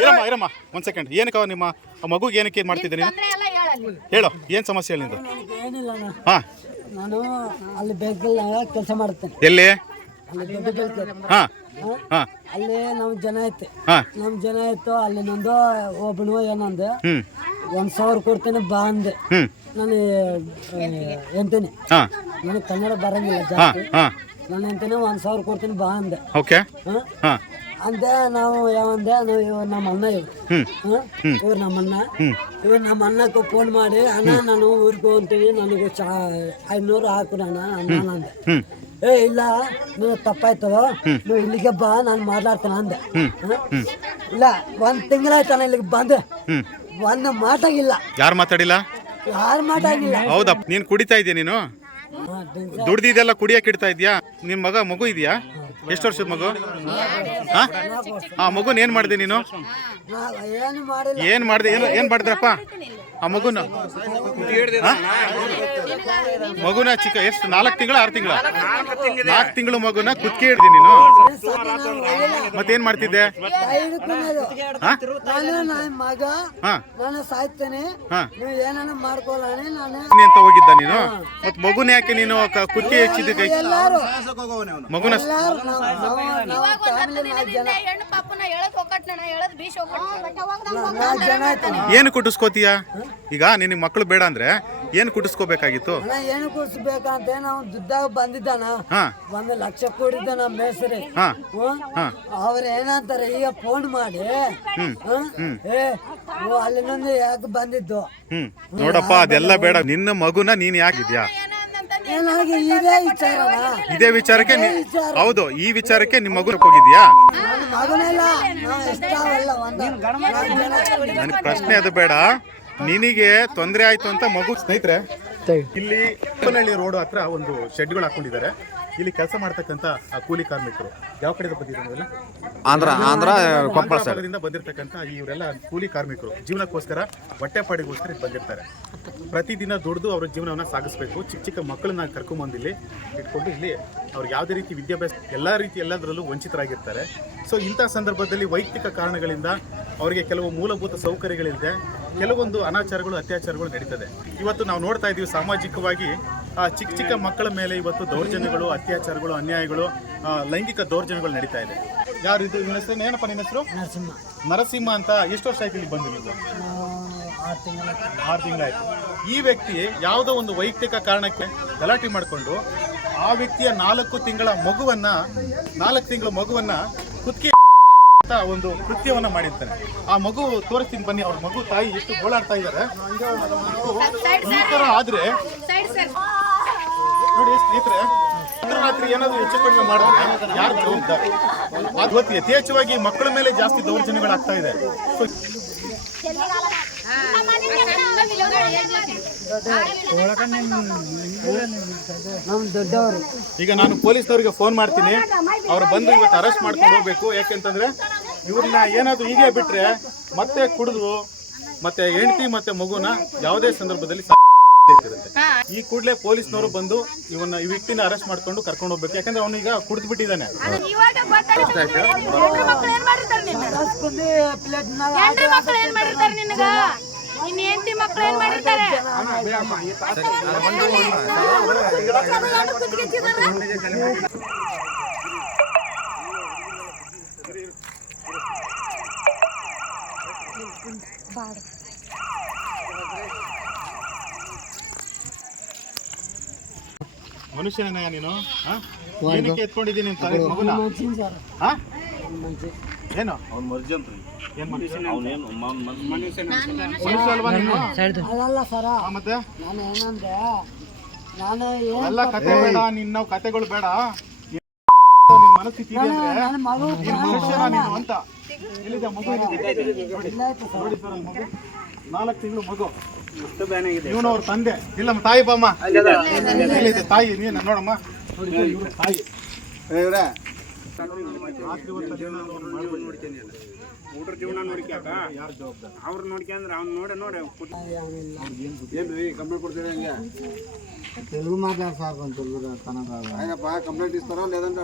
ಇರಮ್ಮ ಇರಮ್ಮ ಒಂದ್ ಸೆಕೆಂಡ್ ಏನಕ್ಕ ನಿಮ್ಮ ಆ ಮಗುಗೆ ಏನಕ್ಕೆ ಇದು ಮಾಡ್ತಿದ್ದೆ ನೀನು ಹೇಳು ಏನು ಸಮಸ್ಯೆ ಹೇಳಿ ನಿಂದು? ಏನಿಲ್ಲ ನಾನು. ಅಲ್ಲಿ ಬ್ಯಾಂಕಲ್ಲಿ ಕೆಲಸ ಮಾಡ್ತೇನೆ. ಎಲ್ಲಿ? ಹಾ. ಹಾ. ಅಲ್ಲಿ ನಮ್ಮ ಜನ ಐತೆ. ನಮ್ ನಮ್ಮ ಜನ ಇತ್ತು ಅಲ್ಲಿ ನಂದು ಒಬ್ಬನು ಏನಂದ ಹ್ಮ್. ಒಂದ್ ಸಾವಿರ ಕೊಡ್ತೇನೆ ಬಾ ಅಂದೆ. ನಾನು ಎಂತೇನೆ? ಹಾ. ನನಗೆ ಕನ್ನಡ ಬರಂಗಿಲ್ಲ ಹಾ ಜಾಸ್ತಿ. ಹಾ. ನಾನು ಎಂತೇನೆ ಒಂದ್ ಸಾವಿರ ಕೊಡ್ತೀನಿ ಬಾ ಅಂದೆ. ಓಕೆ. ಹಾ. ಹಾ. ಅಂದೆ ನಾವು ಯಾವಂದೆ ನಾವು ಇವ್ರು ನಮ್ಮ ಅಣ್ಣ ಇವ್ರು. ಹ್ಮ್. ಹಾ? ಇವ್ರು ನಮ್ಮ ಅಣ್ಣ. ಹ್ಮ್. ಇವ್ರು ನಮ್ಮ ಅಣ್ಣಕ್ಕೆ ಫೋನ್ ಮಾಡಿ ಅಣ್ಣ ನಾನು ಊರಿಗೆ ಹೋಗ್ತೀನಿ ನನಗೆ ಚಾ ಐನೂರು ಹಾಕು ಅಣ್ಣ ಅಣ್ಣ ಅಂದೆ. ಹ್ಮ್. ಏ ಇಲ್ಲ ನೀವು ತಪ್ಪಾಯ್ತದ ನೀವು ಇಲ್ಲಿಗೆ ಬಾ ನಾನು ಮಾತಾಡ್ತೇನೆ ಅಂದೆ? ಇಲ್ಲ ಒಂದ್ ತಿಂಗಳಾಯ್ತಾನ ಇಲ್ಲಿಗೆ ಬಂದೆ. ಒಂದ್ ಮಾತಾಗಿಲ್ಲ. ಯಾರು ಮಾತಾಡಿಲ್ಲ? ಯಾರು ಮಾತಾಗಿಲ್ಲ ಹೌದಪ್ಪ ನೀನ್ ಕುಡಿತಾ ಇದೀಯ ನೀನು? ದುಡ್ದಿದೆಲ್ಲ ಕುಡಿಯಕ್ಕೆ ಇಡ್ತಾ ಇದೀಯಾ? ನಿನ್ ಮಗ ಮಗು ಇದೆಯಾ? ಎಷ್ಟು ವರ್ಷದ ಮಗು? ಹಾ? ಆ ಮಗುನ ಏನ್ ಮಾಡಿದೆ ನೀನು? ಏನು ಮಾಡಿದೆ? ಏನು ಏನ್ ಮಾಡಿದ್ರಪ್ಪ? ಆ ಮಗುನ? ಹಾ? ಮಗುನ ಚಿಕ್ಕ ಎಷ್ಟು? ನಾಲ್ಕು ತಿಂಗಳ ಆರು ತಿಂಗಳ? ನಾಲ್ಕು ತಿಂಗಳು ಮಗುನ ಕುತ್ಕೆ ಹಿಡ್ದಿ ನೀನು? ಮತ್ತೇನ್ ಮಾಡ್ತಿದ್ದೆ? ಅಂತ ಹೋಗಿದ್ದ ನೀನು? ಮತ್ ಮಗುನ ಯಾಕೆ ನೀನು ಕುತ್ಕೆ ಕುತ್ತಿಗೆ ಹೆಚ್ಚಿದ ಕೈ? ಎಲ್ಲಾರು. ಮಗುನ ಹೆಣ್ಣು ಪಾಪನ ಹೇಳಕ್ ಹೇಳದ್ ಬೀಸ್ ಏನು ಕುಟ್ಟಿಸ್ಕೋತೀಯ ಈಗ ನಿನಗೆ ಮಕ್ಕಳು ಬೇಡ ಅಂದ್ರೆ ಏನು ಕುಟ್ಟಿಸ್ಕೋಬೇಕಾಗಿತ್ತು ಅಣ್ಣ ಏನು ಕೂರಿಸ್ಬೇಕಂತ ನಾವು ದುಡ್ಡಾಗ ಬಂದಿದ್ದಾನ ಹಾ. ಒಂದು ಲಕ್ಷ ಕೊಡಿದ್ದ ನಮ್ಮ ಮೇಸ್ರಿ ಹಾ? ಅವ್ರು ಏನಂತಾರೆ ಈಗ ಫೋನ್ ಮಾಡಿ. ಹ್ಮ್? ಏ ಓ ಅಲ್ಲಿನೊಂದು ಯಾಕೆ ಬಂದಿದ್ದು? ಹ್ಮ್. ನೋಡಪ್ಪ ಅದೆಲ್ಲ ಬೇಡ. ನಿನ್ನ ಮಗುನ ನೀನ್ ಯಾಕಿದ್ಯಾ ನನಗೆ ಇದೇ ವಿಚಾರಕ್ಕೆ ನೀ- ಹೌದು ಈ ವಿಚಾರಕ್ಕೆ ನಿಮ್ಮ ಮಗು ಹೋಗಿದ್ಯಾ? ನನ್ನ ಮಗನೆಲ್ಲ ನಾ ಇಷ್ಟ ಅವಲ್ಲ ಒಂದು. ನಾಲ್ಕು ಜನ ನನಗೆ ಪ್ರಶ್ನೆ ಅದು ಬೇಡ. ನಿನಗೆ ತೊಂದರೆ ಆಯ್ತು ಅಂತ ಮಗು ಸ್ನೇಹಿತರೆ ಇಲ್ಲಿ ಉಪ್ಪನಹಳ್ಳಿ ರೋಡ್ ಹತ್ರ ಒಂದು ಶೆಡ್ಗಳು ಹಾಕೊಂಡಿದ್ದಾರೆ. ಇಲ್ಲಿ ಕೆಲಸ ಮಾಡ್ತಕ್ಕಂತ ಆ ಕೂಲಿ ಕಾರ್ಮಿಕರು. ಯಾವ ಕಡೆ ಬಂದಿದ್ದಾರೆ ಆಂಧ್ರ ಆಂಧ್ರ ಕೊಪ್ಪಳ ಸರ್ ಭಾಗದಿಂದ ಬಂದಿರತಕ್ಕಂಥ ಇವರೆಲ್ಲ ಕೂಲಿ ಕಾರ್ಮಿಕರು. ಜೀವನಕ್ಕೋಸ್ಕರ ಹೊಟ್ಟೆಪಾಡಿಗೋಸ್ಕರ ಇಲ್ಲಿ ಬಂದಿರ್ತಾರೆ. ಪ್ರತಿದಿನ ದುಡಿದು ಅವರ ಜೀವನವನ್ನ ಸಾಗಿಸ್ಬೇಕು. ಚಿಕ್ಕ ಚಿಕ್ಕ ಮಕ್ಕಳನ್ನ ಕರ್ಕೊಂಬಂದು ಇಲ್ಲಿ ಇಟ್ಕೊಂಡು ಇಲ್ಲಿ ಅವ್ರು ಯಾವುದೇ ರೀತಿ ವಿದ್ಯಾಭ್ಯಾಸ ಎಲ್ಲ ರೀತಿ ಎಲ್ಲದರಲ್ಲೂ ವಂಚಿತರಾಗಿರ್ತಾರೆ. ಸೊ ಇಂಥ ಸಂದರ್ಭದಲ್ಲಿ ವೈಯಕ್ತಿಕ ಕಾರಣಗಳಿಂದ ಅವರಿಗೆ ಕೆಲವು ಮೂಲಭೂತ ಸೌಕರ್ಯಗಳಿಲ್ಲದೆ ಕೆಲವೊಂದು ಅನಾಚಾರಗಳು ಅತ್ಯಾಚಾರಗಳು ನಡೀತದೆ. ಇವತ್ತು ನಾವು ನೋಡ್ತಾ ಇದ್ದೀವಿ ಸಾಮಾಜಿಕವಾಗಿ ಆ, ಚಿಕ್ಕ ಚಿಕ್ಕ ಮಕ್ಕಳ ಮೇಲೆ ಇವತ್ತು ದೌರ್ಜನ್ಯಗಳು ಅತ್ಯಾಚಾರಗಳು ಅನ್ಯಾಯಗಳು ಲೈಂಗಿಕ ದೌರ್ಜನ್ಯಗಳು ನಡೀತಾ ಇದೆ. ಯಾರು ಇದು? ನಿಮ್ಮ ಹೆಸರು ಏನಪ್ಪ ನಿನ್ನ ಹೆಸರು? ನರಸಿಂಹ. ನರಸಿಂಹ ಅಂತ ಎಷ್ಟು ವರ್ಷ ಆಯ್ತು ಇಲ್ಲಿ ಬಂದು ನೀವು ಆರು ತಿಂಗಳ ಆರು ತಿಂಗಳಾಯ್ತು ಈ ವ್ಯಕ್ತಿ ಯಾವುದೋ ಒಂದು ವೈಯಕ್ತಿಕ ಕಾರಣಕ್ಕೆ ಗಲಾಟೆ ಮಾಡಿಕೊಂಡು ಆ ವ್ಯಕ್ತಿಯ ನಾಲ್ಕು ತಿಂಗಳ ಮಗುವನ್ನ ನಾಲ್ಕು ತಿಂಗಳ ಮಗುವನ್ನ ಕುತ್ತಿಗೆ ಅಂತ ಒಂದು ಕೃತ್ಯವನ್ನ ಮಾಡಿರ್ತಾನೆ. ಆ ಮಗು ತೋರಿಸ್ತೀನಿ ಬನ್ನಿ ಅವ್ರ ಮಗು ತಾಯಿ ಎಷ್ಟು ಗೋಳಾಡ್ತಾ ಇದ್ದಾರೆ ಈ ತರ ಆದ್ರೆ ನೋಡಿ ಸ್ನೇಹಿತರೆ ರಾತ್ರಿ ಏನಾದರೂ ಹೆಚ್ಚು ಕಡಿಮೆ ಮಾಡಿದ್ರೆ ಯಾರು ಜವಾಬ್ದಾರಿ? ಅದು ಗೊತ್ತು ಯಥೇಚ್ಛವಾಗಿ ಮಕ್ಕಳ ಮೇಲೆ ಜಾಸ್ತಿ ದೌರ್ಜನ್ಯಗಳಾಗ್ತಾ ಇದೆ. ಈಗ ನಾನು ಪೊಲೀಸ್ನವ್ರಿಗೆ ಫೋನ್ ಮಾಡ್ತೀನಿ. ಅವ್ರು ಬಂದು ಇವತ್ತು ಅರೆಸ್ಟ್ ಮಾಡ್ಕೊಂಡು ಹೋಗ್ಬೇಕು. ಯಾಕೆಂತಂದ್ರೆ ಇವ್ರನ್ನ ಏನಾದ್ರು ಹೀಗೆ ಬಿಟ್ರೆ ಮತ್ತೆ ಕುಡಿದು ಮತ್ತೆ ಹೆಂಡತಿ ಮತ್ತೆ ಮಗುನ ಯಾವುದೇ ಸಂದರ್ಭದಲ್ಲಿ. ಈ ಕೂಡಲೇ ಪೊಲೀಸ್ನವರು ಬಂದು ಇವನ್ನ ಈ ವ್ಯಕ್ತಿನ ಅರೆಸ್ಟ್ ಮಾಡ್ಕೊಂಡು ಕರ್ಕೊಂಡು ಹೋಗ್ಬೇಕು ಯಾಕಂದ್ರೆ ಅವನೀಗ ಕುಡಿದು ಬಿಟ್ಟಿದ್ದಾನೆ ಇವಾಗ ಮನುಷ್ಯನ ನೀನು ಹಾ? ಏನಕ್ಕೆ ಎತ್ಕೊಂಡಿದ್ದೀನಿ ಅಂತ ಮಗುನ ಸರ್ ಹಾ? ಏನು ಏನ್ ಮನುಷ್ಯ? ಮನುಷ್ಯ ಅಲ್ವಾ ನೀನು ಅದಲ್ಲ ಸರ ಮತ್ತೆ ನಾನು ಏನಂದೆ ನಾನು ಎಲ್ಲ ಕತೆ ಬೇಡ ನಿನ್ನ ಕತೆಗಳು ಬೇಡ ನಿನ್ನ ಮನಸ್ಥಿತಿ ಇದೆ ಅಂದ್ರೆ ನನ್ನ ಮನುಷ್ಯನ ನೀನು ಅಂತ ಎಲ್ಲಿದೆ ಮಗು ನೋಡಿ ಸರ್ ಮಗು ನಾಲ್ಕು ತಿಂಗಳು ಮಗು ಇವನು ಅವ್ರ ತಂದೆ. ಇಲ್ಲ ತಾಯಿ ಬಮ್ಮ. ತಾಯಿ ನೀನು ನೋಡಮ್ಮ. ಇವ್ರು ತಾಯಿ. ಇವ್ರೆ. ಹುಡ್ರ ಜೀವನ ಯಾರು ಜವಾಬ್ದಾರ ನೋಡ್ಕ್ಯಂದ್ರೆ ಅವ್ನು ನೋಡಿ ನೋಡಿ. ಕಂಪ್ಲೇಂಟ್ ಇಸ್ತಾರ ಹಂಗೆ? ತೆಲುಗು ಮಾತಾಡ ಸಾಕು లేదంటే